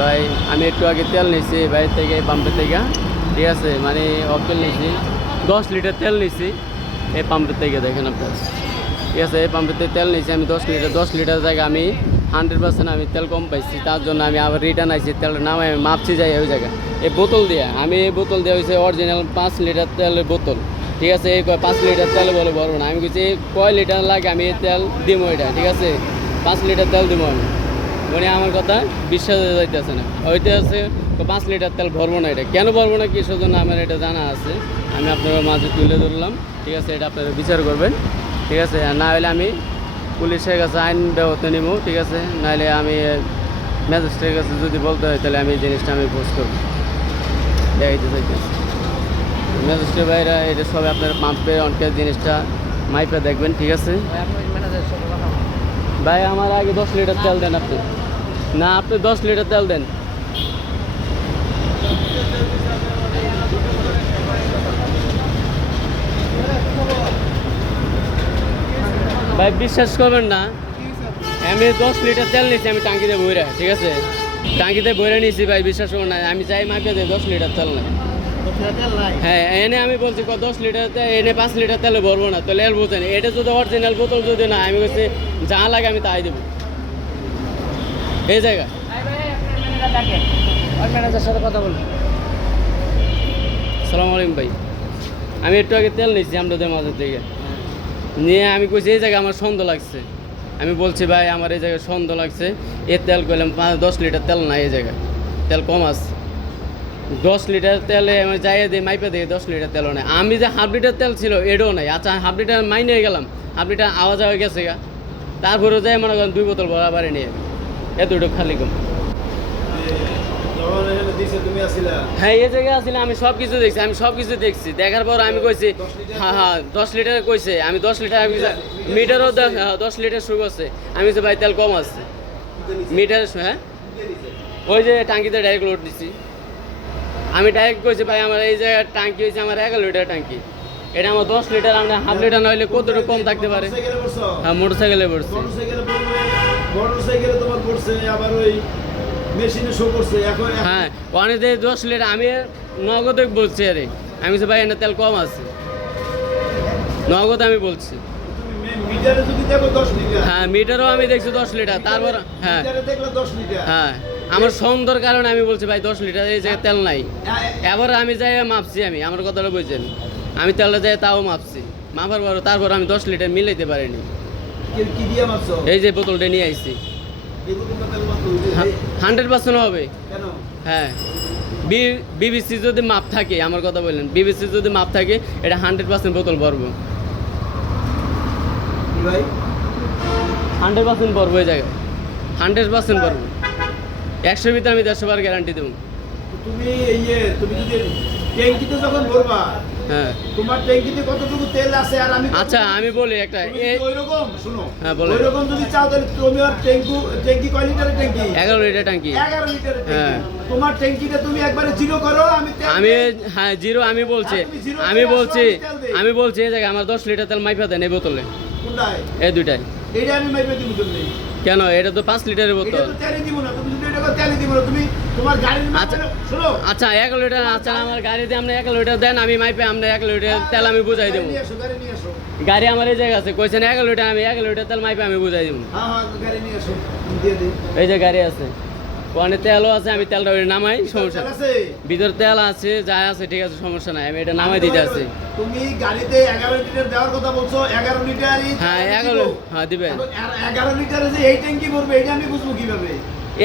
ভাই আমি একটু আগে তেল নিয়েছি বাইরে থেকে পাম্পের থেকে, ঠিক আছে, মানে অকেল নিয়েছি 10 লিটার তেল নিয়েছি এই পাম্পের থেকে, দেখেন আপনার, ঠিক আছে। এই পাম্পের থেকে তেল নিয়েছি আমি 10 লিটার জায়গায় আমি 100% আমি তেল কম পাইছি, তার জন্য আমি আবার রিটার্ন আইছি, তেলটা নামে আমি মাপছি যাই ওই জায়গায় এই বোতল দিয়ে, আমি এই বোতল দিয়ে হয়েছে অরিজিনাল 5 লিটার তেলের বোতল, ঠিক আছে। এই 5 লিটার তেল বলে বলবো না, আমি কিছু কয় লিটার লাগে আমি এই তেল দিব এটা, ঠিক আছে, 5 লিটার তেল দিব আমি, মানে আমার কথা বিশ্বাস যাইতেছে না, ওইটা আছে 5 লিটার তেল ভরবো না, এটা কেন ভরবো না কিসের জন্য আমার এটা জানা আছে, আমি আপনার মাঝে তুলে ধরলাম, ঠিক আছে। এটা আপনারা বিচার করবেন, ঠিক আছে। আর না হলে আমি পুলিশের কাছে আইন ব্যবস্থা নিব, ঠিক আছে, নাহলে আমি ম্যাজিস্ট্রেটের কাছে যদি বলতে হয় তাহলে আমি এই জিনিসটা আমি পোস্ট করবো, দেখাইতে চাইতেছি। ম্যাজিস্ট্রেট ভাইরা এটা সব আপনার পাম্পে অনেক জিনিসটা মাইপে দেখবেন, ঠিক আছে। ভাই আমার আগে 10 লিটার তেল দেন আপনি, না আপনি 10 লিটার তেল দেন। ভাই বিশ্বাস করবেন না, আমি 10 লিটার তেল নিয়েছি আমি টাঙ্কিতে বইরা, ঠিক আছে, টাঙ্কিতে বইরা নিয়েছি ভাই, বিশ্বাস করবেন না, আমি চাই মাইপে দেয় 10 লিটার তেল না। হ্যাঁ এনে আমি বলছি 10 লিটার তেল, এনে 5 লিটার তেলে ভরবো না, তাহলে এর বোঝেন এটা যদি অরিজিনাল বোতল যদি না, আমি বলছি যা লাগে আমি তাই দেবো এই জায়গা। ম্যানেজার সাথে কথা বলুন। সালাম আলাইকুম ভাই, আমি একটু আগে তেল নিয়েছি আমাদের মাঝের থেকে, নিয়ে আমি কইছি এই জায়গায় আমার সন্দেহ লাগছে, আমি বলছি ভাই আমার এই জায়গায় সন্দেহ লাগছে, এ তেল কইলাম 10 লিটার তেল না, এই জায়গায় তেল কম আছে, 10 লিটার তেলে আমি যাইয়ে দিই মাইপে দিই 10 লিটার তেলও নাই, আমি যে হাফ লিটার তেল ছিল এটাও নাই, আচ্ছা হাফ লিটার মাইনে গেলাম, হাফ লিটার আওয়াজ হয়ে গেছে গা, তারপরেও যাই মনে করেন 2 বোতল বরাবরে নিয়ে এতটুকু খালি কম। হ্যাঁ এই জায়গায় আসলে আমি সব কিছু দেখছি, আমি সব কিছু দেখছি, দেখার পর আমি কইছি হ্যাঁ 10 লিটার কইছে, আমি 10 লিটার মিটারও 10 লিটার শুরু করছে, আমি বলছি ভাই তেল কম আছে মিটার, হ্যাঁ ওই যে টাঙ্কিতে ডাইরেক্ট লোড দিছি, আমি ডাইরেক্ট কইছি ভাই আমার এই জায়গায় টাঙ্কি হয়েছে আমার 11 লিটার টাঙ্কি, এটা আমার 10 লিটার, আমরা হাফ লিটার নইলে কতটুকু কম থাকতে পারে। হ্যাঁ মোটরসাইকেলে পড়ছে, মোটরসাইকেলে তোমার পড়ছে আবার ওই মেশিনে শো করছে এখন। হ্যাঁ অনেক 10 লিটার আমি নগদে বলছি, আরে আমি বলছি ভাই এনে তেল কম আছে, নগদ আমি বলছি। মিটারে যদি দেখো 10 লিটার, হ্যাঁ মিটারও আমি দেখছি 10 লিটার, তারপর হ্যাঁ মিটারে দেখলে 10 লিটার, হ্যাঁ আমার সন্দেহর কারণে আমি বলছি ভাই 10 লিটার এই জায়গায় তেল নাই, এবার আমি যাই মাপছি, আমি আমার কথাটা বুঝছেন, আমি তেলটা যাই তাও মাপছি, মাপার পর তারপর আমি 10 লিটার মিলাইতে পারিনি, কি দিয়ে মাপছো? এই যে বোতলটা নিয়ে আইছি 100% হবে। কেন? হ্যাঁ বিবিসি যদি মাপ থাকে, আমার কথা বললেন, বিবিসি যদি মাপ থাকে এটা 100% বোতল ভরবো, কি ভাই 100% ভরবো এই জায়গায়, 100% ভরবো, 100 ভিতরে আমি 100 বার গ্যারান্টি দেবো। তুমি তুমি যদি ট্যাঙ্কিতে যখন ভরবা, হ্যাঁ তোমার ট্যাঙ্কিতে কতটুকু তেল আছে আর আমি আচ্ছা আমি বলি একটা ওইরকম শুনো, হ্যাঁ বলো, ওইরকম যদি চাও তাহলে তুমি আর ট্যাঙ্কি কয় লিটারের ট্যাঙ্কি? 11 লিটার ট্যাঙ্কি, 11 লিটারের হ্যাঁ। ট্যাঙ্কি, তোমার ট্যাঙ্কিটা তুমি একবারে জিরো করো, আমি হ্যাঁ জিরো আমি বলছি, আমি বলছি এই জায়গায় আমার 10 লিটার তেল মাইপা দেন এই বোতলে, কোনটায়? এই দুইটাই। এইটা আমি মাইপে দিব তুমি, কেন এটা তো 5 লিটারের এটা বোতল। তো তেলই দিব না, তুমি যদি এটা করো তেলই দিব না, তুমি তোমার গাড়ির আচ্ছা। শুনো, আচ্ছা 1 লিটার, আচ্ছা আমার গাড়িতে আপনি 1 লিটার দেন, আমি মাইপে আমরা 1 লিটার তেল আমি বুঝাই দেবো, গাড়ি নিয়ে আসো, গাড়ি আমার এই জায়গা আছে, কইছেন 1 লিটার, আমি 1 লিটার তেল মাইপে আমি বুঝাই দেবো, হ্যাঁ হ্যাঁ গাড়ি নিয়ে আসো, আমি দিয়ে দিই। এই যে গাড়ি আছে, ওখানে তেলও আছে, আমি তেলটা ওই নামাই, সমস্যা তেল আছে? ভিতর তেল আছে যা আছে ঠিক আছে, সমস্যা নাই, আমি এটা নামাই দিতে আছি। তুমি গাড়িতে 11 লিটার দেওয়ার কথা বলছো, 11 লিটারই হ্যাঁ 11 হ্যাঁ দিবেন, 11 লিটারে যে এই ট্যাঙ্কি ভরবে এটা আমি বুঝবো কিভাবে?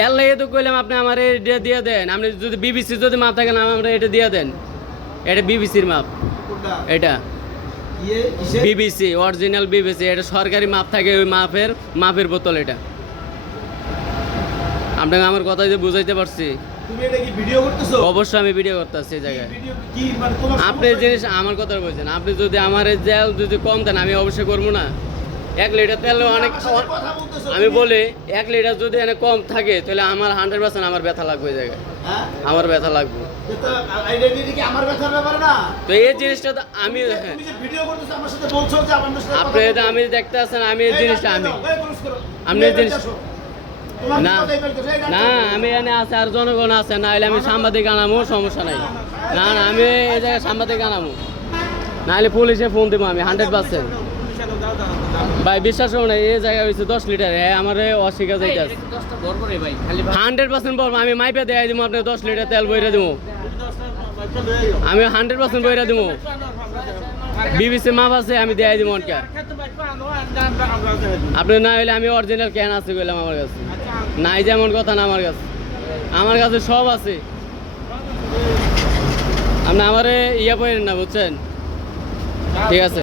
এর লাগে তো কইলাম আপনি আমার এটা দিয়ে দেন, আপনি যদি বিবিসি যদি মাপ থাকে না আমরা এটা দিয়ে দেন, এটা বিবিসির মাপ, কোনটা? এটা কিসের? বিবিসি অরিজিনাল বিবিসি, এটা সরকারি মাপ থাকে, ওই মাপের বোতল, এটা আপনাকে আমার কথা যে বুঝাইতে পারছি। তুমি এটা কি ভিডিও করতেছো? অবশ্যই আমি ভিডিও করতেছি এই জায়গায়, ভিডিও কি মানে তোমার আপনি জিনিস আমার কথা বলছেন, আপনি যদি আমার এই জেল যদি কম দেন আমি অবশ্যই করবো না, 1 লিটার তেল অনেক, আমি বলি 1 লিটার যদি এনে কম থাকে তাহলে আমার 100% আমার ব্যথা লাগবে এই জায়গায়, হ্যাঁ আমার ব্যথা লাগবে, এটা আইডেন্টিটি কি আমার ব্যথার ব্যাপার না? তো এই জিনিসটা তো আমি তুমি যে ভিডিও করতেছো আমার সাথে বলছো যে আমার সাথে আপনি আমি দেখতে আছেন, আমি এই জিনিসটা আমি এই ক্লোজ করো, আপনি এই জিনিস তোমার না কথাই বলতেছে, এই না আমি এখানে আছে আর জনগণ আছে না হলে আমি সাংবাদিক আনামো সমস্যা নাই না না আমি এই জায়গায় সাংবাদিক আনামো না হলে পুলিশে ফোন দেবো আমি 100% ভাই বিশ্বাস করো না এই জায়গায় হয়েছে 10 লিটার হ্যাঁ আমার অস্বীকার যাইতে আছে 100% বলবো আমি মাইপে দেয় দিব আপনি 10 লিটার তেল বইরা দিব আমি 100% বইরা দিব বিবিসি মাপ আছে আমি দেয় দিব অনকে আপনি না হলে আমি অরিজিনাল ক্যান আছে বললাম আমার কাছে নাই যেমন কথা না আমার কাছে সব আছে আপনি আমারে ইয়া পড়েন না বুঝছেন ঠিক আছে